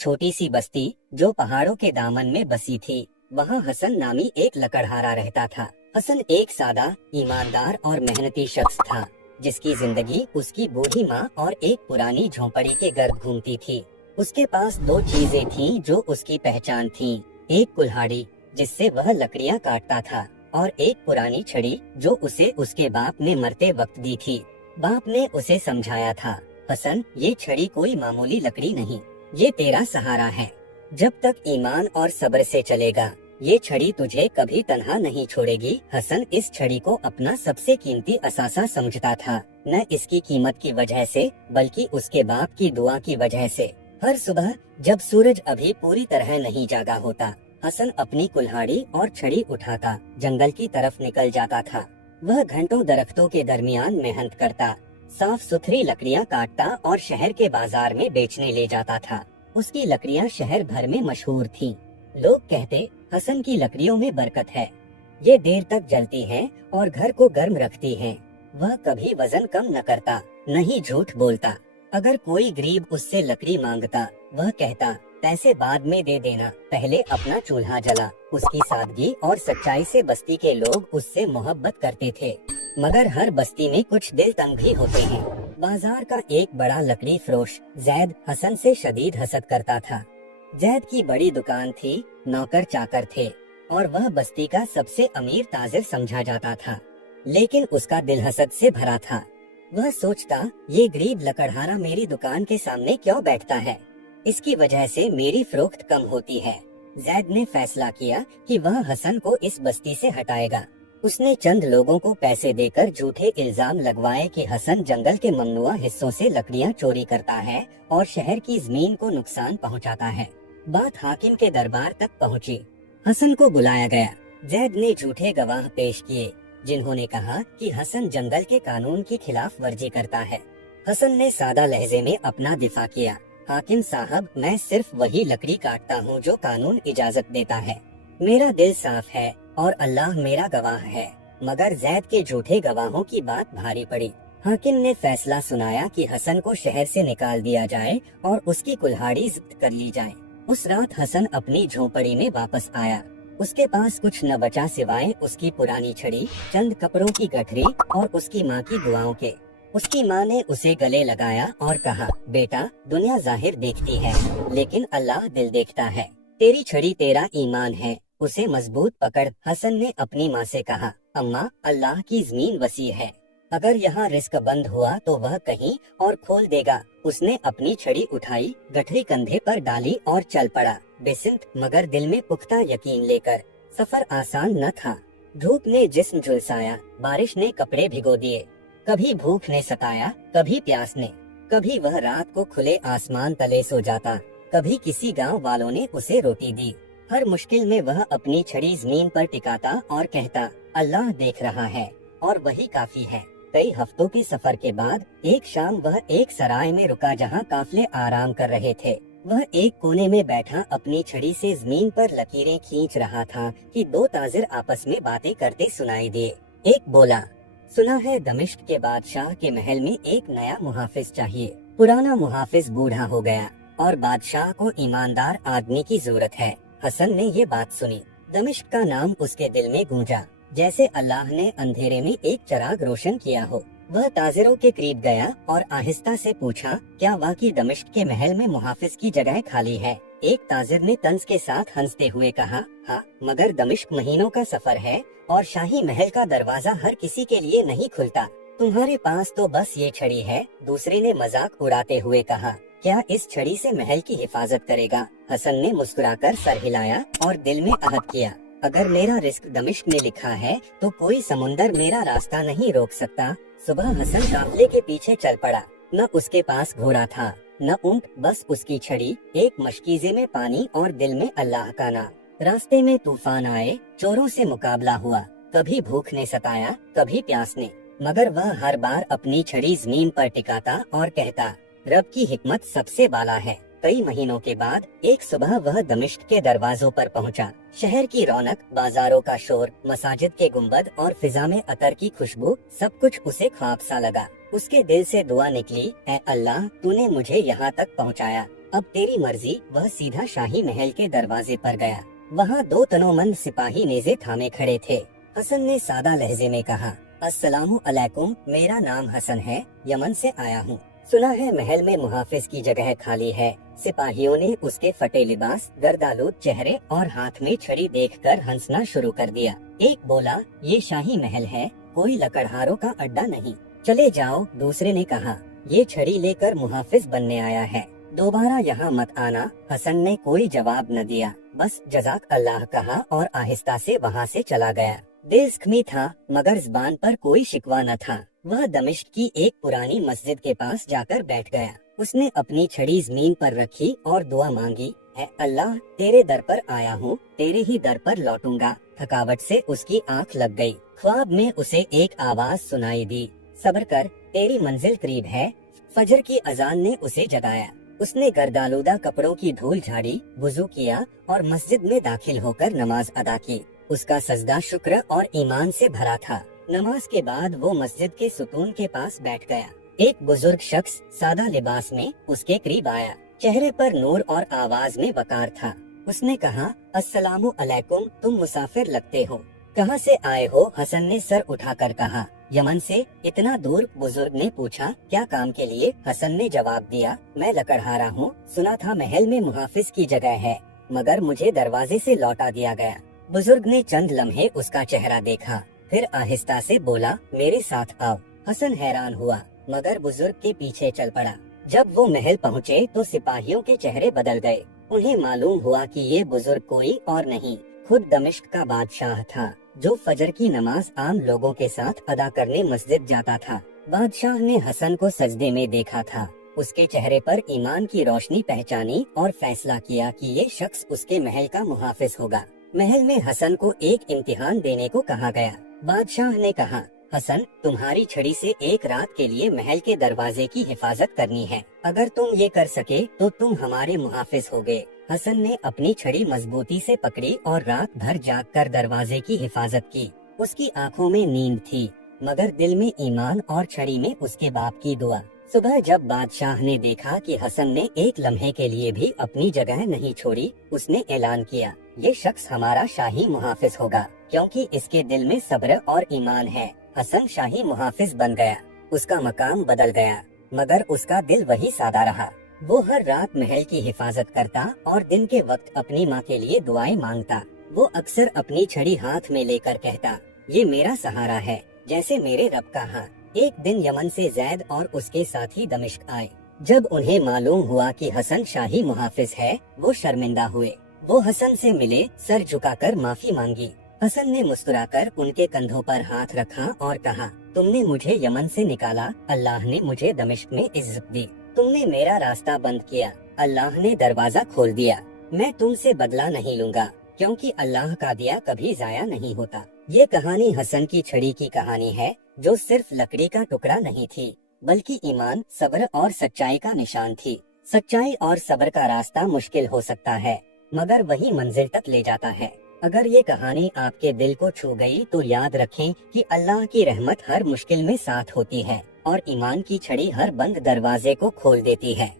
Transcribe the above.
छोटी सी बस्ती जो पहाड़ों के दामन में बसी थी, वहाँ हसन नामी एक लकड़हारा रहता था। हसन एक सादा, ईमानदार और मेहनती शख्स था, जिसकी जिंदगी उसकी बूढ़ी माँ और एक पुरानी झोंपड़ी के गर्द घूमती थी। उसके पास दो चीजें थीं जो उसकी पहचान थीं, एक कुल्हाड़ी जिससे वह लकड़ियाँ काटता था और एक पुरानी छड़ी जो उसे उसके बाप ने मरते वक्त दी थी। बाप ने उसे समझाया था, हसन, ये छड़ी कोई मामूली लकड़ी नहीं, ये तेरा सहारा है। जब तक ईमान और सब्र से चलेगा, ये छड़ी तुझे कभी तन्हा नहीं छोड़ेगी। हसन इस छड़ी को अपना सबसे कीमती असासा समझता था, न इसकी कीमत की वजह से बल्कि उसके बाप की दुआ की वजह से। हर सुबह जब सूरज अभी पूरी तरह नहीं जागा होता, हसन अपनी कुल्हाड़ी और छड़ी उठाता जंगल की तरफ निकल जाता था। वह घंटों दरख्तों के दरमियान मेहनत करता, साफ सुथरी लकड़ियाँ काटता और शहर के बाजार में बेचने ले जाता था। उसकी लकड़ियाँ शहर भर में मशहूर थीं। लोग कहते, हसन की लकड़ियों में बरकत है, ये देर तक जलती हैं और घर को गर्म रखती हैं। वह कभी वजन कम न करता, न ही झूठ बोलता। अगर कोई गरीब उससे लकड़ी मांगता, वह कहता, पैसे बाद में दे देना, पहले अपना चूल्हा जला। उसकी सादगी और सच्चाई से बस्ती के लोग उससे मोहब्बत करते थे। मगर हर बस्ती में कुछ दिल तंग भी होते हैं। बाजार का एक बड़ा लकड़ी फरोश जैद हसन से शदीद हसद करता था। जैद की बड़ी दुकान थी, नौकर चाकर थे और वह बस्ती का सबसे अमीर ताजिर समझा जाता था। लेकिन उसका दिल हसद से भरा था। वह सोचता, ये गरीब लकड़हारा मेरी दुकान के सामने क्यों बैठता है, इसकी वजह से मेरी फरोख्त कम होती है। जैद ने फैसला किया कि वह हसन को इस बस्ती से हटाएगा। उसने चंद लोगों को पैसे देकर झूठे इल्जाम लगवाए कि हसन जंगल के ममनुआ हिस्सों से लकड़ियां चोरी करता है और शहर की जमीन को नुकसान पहुंचाता है। बात हाकिम के दरबार तक पहुंची। हसन को बुलाया गया। जैद ने झूठे गवाह पेश किए, जिन्होंने कहा कि हसन जंगल के कानून की खिलाफ वर्जी करता है। हसन ने सादा लहजे में अपना दिफा किया, हाकिम साहब, मैं सिर्फ वही लकड़ी काटता हूँ जो कानून इजाजत देता है। मेरा दिल साफ है और अल्लाह मेरा गवाह है। मगर जैद के झूठे गवाहों की बात भारी पड़ी। हाकिम ने फैसला सुनाया कि हसन को शहर से निकाल दिया जाए और उसकी कुल्हाड़ी जब्त कर ली जाए। उस रात हसन अपनी झोंपड़ी में वापस आया। उसके पास कुछ न बचा सिवाय उसकी पुरानी छड़ी, चंद कपड़ों की गठरी और उसकी माँ की दुआओं के। उसकी माँ ने उसे गले लगाया और कहा, बेटा, दुनिया जाहिर देखती है लेकिन अल्लाह दिल देखता है। तेरी छड़ी तेरा ईमान है, उसे मजबूत पकड़। हसन ने अपनी माँ से कहा, अम्मा, अल्लाह की जमीन वसी है, अगर यहाँ रिस्क बंद हुआ तो वह कहीं और खोल देगा। उसने अपनी छड़ी उठाई, गठरी कंधे पर डाली और चल पड़ा, बेसिंत मगर दिल में पुख्ता यकीन लेकर। सफर आसान न था। धूप ने जिस्म झुलसाया, बारिश ने कपड़े भिगो दिए, कभी भूख ने सताया, कभी प्यास ने। कभी वह रात को खुले आसमान तले सो जाता, कभी किसी गांव वालों ने उसे रोटी दी। हर मुश्किल में वह अपनी छड़ी जमीन पर टिकाता और कहता, अल्लाह देख रहा है और वही काफी है। कई हफ्तों के सफर के बाद एक शाम वह एक सराय में रुका जहां काफले आराम कर रहे थे। वह एक कोने में बैठा अपनी छड़ी से जमीन पर लकीरें खींच रहा था कि दो ताजिर आपस में बातें करते सुनाई दिए। एक बोला, सुना है दमिश्क के बादशाह के महल में एक नया मुहाफिज चाहिए। पुराना मुहाफिज बूढ़ा हो गया और बादशाह को ईमानदार आदमी की जरूरत है। हसन ने ये बात सुनी। दमिश्क का नाम उसके दिल में गूंजा, जैसे अल्लाह ने अंधेरे में एक चिराग रोशन किया हो। वह ताजिरों के करीब गया और आहिस्ता से पूछा, क्या वाकई दमिश्क के महल में मुहाफिज की जगह खाली है? एक ताजिर ने तंज के साथ हंसते हुए कहा, हाँ, मगर दमिश्क महीनों का सफर है और शाही महल का दरवाजा हर किसी के लिए नहीं खुलता। तुम्हारे पास तो बस ये छड़ी है। दूसरे ने मजाक उड़ाते हुए कहा, क्या इस छड़ी से महल की हिफाजत करेगा? हसन ने मुस्कुराकर सर हिलाया और दिल में अहद किया, अगर मेरा रिस्क दमिश्क में लिखा है तो कोई समुंदर मेरा रास्ता नहीं रोक सकता। सुबह हसन काफले के पीछे चल पड़ा। न उसके पास घोड़ा था, न ऊंट, बस उसकी छड़ी, एक मशकीजे में पानी और दिल में अल्लाह का नाम। रास्ते में तूफान आए, चोरों से मुकाबला हुआ, कभी भूख ने सताया, कभी प्यास ने, मगर वह हर बार अपनी छड़ी जमीन पर टिकाता और कहता, रब की हिकमत सबसे बाला है। कई महीनों के बाद एक सुबह वह दमिश्क के दरवाजों पर पहुंचा। शहर की रौनक, बाजारों का शोर, मसाजिद के गुंबद और फिजा में अतर की खुशबू, सब कुछ उसे ख्वाब सा लगा। उसके दिल से दुआ निकली, ऐ अल्लाह, तूने मुझे यहाँ तक पहुँचाया, अब तेरी मर्जी। वह सीधा शाही महल के दरवाजे पर गया। वहाँ 2 तनोमंद सिपाही नेज़े थामे खड़े थे। हसन ने सादा लहजे में कहा, अस्सलामु अलैकुम, मेरा नाम हसन है, यमन से आया हूँ। सुना है महल में मुहाफिज की जगह खाली है। सिपाहियों ने उसके फटे लिबास, गर्दालूद चेहरे और हाथ में छड़ी देखकर हंसना शुरू कर दिया। एक बोला, ये शाही महल है, कोई लकड़हारों का अड्डा नहीं, चले जाओ। दूसरे ने कहा, ये छड़ी लेकर मुहाफिज बनने आया है, दोबारा यहाँ मत आना। हसन ने कोई जवाब न दिया, बस जज़ाक अल्लाह कहा और आहिस्ता से वहाँ से चला गया। दिल ज़ख्मी था मगर ज़बान पर कोई शिकवा न था। वह दमिश्क की एक पुरानी मस्जिद के पास जाकर बैठ गया। उसने अपनी छड़ी ज़मीन पर रखी और दुआ मांगी, ऐ अल्लाह, तेरे दर पर आया हूँ, तेरे ही दर पर लौटूंगा। थकावट से उसकी आंख लग गई। ख्वाब में उसे एक आवाज सुनाई दी, सब्र कर, तेरी मंजिल करीब है। फजर की अजान ने उसे जगाया। उसने गर्दालूदा कपड़ों की धूल झाड़ी, वुजू किया और मस्जिद में दाखिल होकर नमाज अदा की। उसका सजदा शुक्र और ईमान से भरा था। नमाज के बाद वो मस्जिद के सुतून के पास बैठ गया। एक बुजुर्ग शख्स सादा लिबास में उसके करीब आया। चेहरे पर नूर और आवाज में वकार था। उसने कहा, अस्सलामु अलैकुम, तुम मुसाफिर लगते हो, कहाँ से आए हो? हसन ने सर उठाकर कहा, यमन से। इतना दूर? बुजुर्ग ने पूछा, क्या काम के लिए? हसन ने जवाब दिया, मैं लकड़हारा हूँ, सुना था महल में मुहाफिज की जगह है, मगर मुझे दरवाजे से लौटा दिया गया। बुजुर्ग ने चंद लम्हे उसका चेहरा देखा, फिर आहिस्ता से बोला, मेरे साथ आओ। हसन हैरान हुआ मगर बुजुर्ग के पीछे चल पड़ा। जब वो महल पहुँचे तो सिपाहियों के चेहरे बदल गए। उन्हें मालूम हुआ कि ये बुजुर्ग कोई और नहीं, खुद दमिश्क का बादशाह था, जो फजर की नमाज आम लोगों के साथ अदा करने मस्जिद जाता था। बादशाह ने हसन को सजदे में देखा था। उसके चेहरे पर ईमान की रोशनी पहचानी और फैसला किया कि ये शख्स उसके महल का मुहाफिज होगा। महल में हसन को एक इम्तिहान देने को कहा गया। बादशाह ने कहा, हसन, तुम्हारी छड़ी से एक रात के लिए महल के दरवाजे की हिफाजत करनी है। अगर तुम ये कर सके तो तुम हमारे मुहाफिज होगे। हसन ने अपनी छड़ी मजबूती से पकड़ी और रात भर जागकर दरवाजे की हिफाजत की। उसकी आंखों में नींद थी मगर दिल में ईमान और छड़ी में उसके बाप की दुआ। सुबह जब बादशाह ने देखा कि हसन ने एक लम्हे के लिए भी अपनी जगह नहीं छोड़ी, उसने ऐलान किया, ये शख्स हमारा शाही मुहाफिज होगा, क्योंकि इसके दिल में सब्र और ईमान है। हसन शाही मुहाफिज बन गया। उसका मकाम बदल गया मगर उसका दिल वही सादा रहा। वो हर रात महल की हिफाजत करता और दिन के वक्त अपनी माँ के लिए दुआएं मांगता। वो अक्सर अपनी छड़ी हाथ में लेकर कहता, ये मेरा सहारा है, जैसे मेरे रब का हाथ। एक दिन यमन से जैद और उसके साथी दमिश्क आए। जब उन्हें मालूम हुआ कि हसन शाही मुहाफिज है, वो शर्मिंदा हुए। वो हसन से मिले, सर झुकाकर माफी मांगी। हसन ने मुस्कुराकर उनके कंधों पर हाथ रखा और कहा, तुमने मुझे यमन से निकाला, अल्लाह ने मुझे दमिश्क में इज्जत दी। तुमने मेरा रास्ता बंद किया, अल्लाह ने दरवाजा खोल दिया। मैं तुमसे बदला नहीं लूंगा, क्योंकि अल्लाह का दिया कभी जाया नहीं होता। ये कहानी हसन की छड़ी की कहानी है, जो सिर्फ लकड़ी का टुकड़ा नहीं थी, बल्कि ईमान, सब्र और सच्चाई का निशान थी। सच्चाई और सब्र का रास्ता मुश्किल हो सकता है, मगर वही मंजिल तक ले जाता है। अगर ये कहानी आपके दिल को छू गई तो याद रखें कि अल्लाह की रहमत हर मुश्किल में साथ होती है और ईमान की छड़ी हर बंद दरवाजे को खोल देती है।